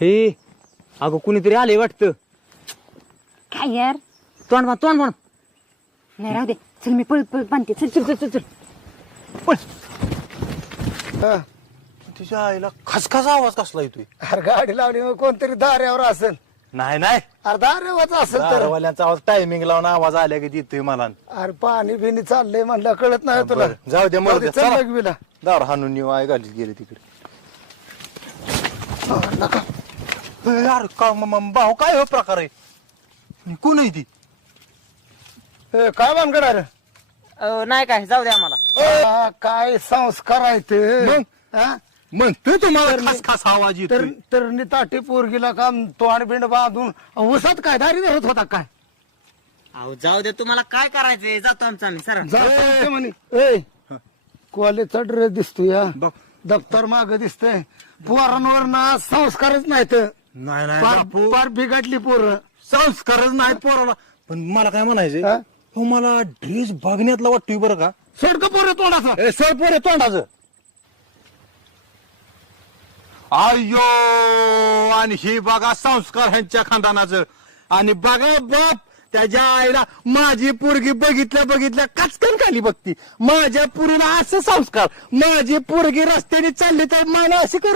हे अगं कुणीतरी आले वाटतं. काय यार तोंड म्हण नाही राहू दे. चल मी पळत पळत बांधते. चल चल चल चल पळ. तुझ्या आईला खसखस आवाज कसला येतोय? अरे गाडी लावली मग कोणतरी दाऱ्यावर असेल. नाही नाही, अरे दाऱ्यावर असेल तर दारवाल्यांचा आवाज टायमिंग लावून आवाज आल्या की येतोय मला. अरे पाणी बिनी चाललंय म्हणलं कळत नाही तुला. बरं, जाऊ दे मरू दे, चल चला. लघवीला. दार हाणून येऊ आई गाडीत गेले तिकडे. नका यार का भाऊ काय हो प्रकार आहे? कोण आहे ती? ए, काय भानगड अरे नाही काय जाऊ दे आम्हाला. काय संस्कार आहे ते मग? हा? म्हणतोय तुम्हाला तर मी- खास खास आवाज तर येतोय. तर ताटी पोरगीला काम तोंड बिंड बांधून उसात काय दारी धरत होता काय? अहो जाऊ दे, तुम्हाला काय करायचंय? जातो आमचं आम्ही सर. जायचं म्हणे. ए कॉलेजचा ड्रेस दिसतोय या बघ. दप्तर माग दिसतंय. पोरांवर ना संस्कारच नाहीत. नाही नाही बापू, फार बिघडली पोरं. संस्कारच नाही पोराला. पण मला काय म्हणायचंय, हा? तो मला ड्रेस बघण्यातला वाटतोय बरं का? सोड का पोरं तोंडाचा. ए सोड पोरे तोंडाचं. अयो, आणि ही बघा संस्कार ह्यांच्या खानदानाचं. आणि बघा बाप, त्याच्या आईला माझी पोरगी बघितल्या कचकन खाली बघती. माझ्या पोरीला असं संस्कार. माझी पोरगी रस्त्याने चालली तर मला अशी करू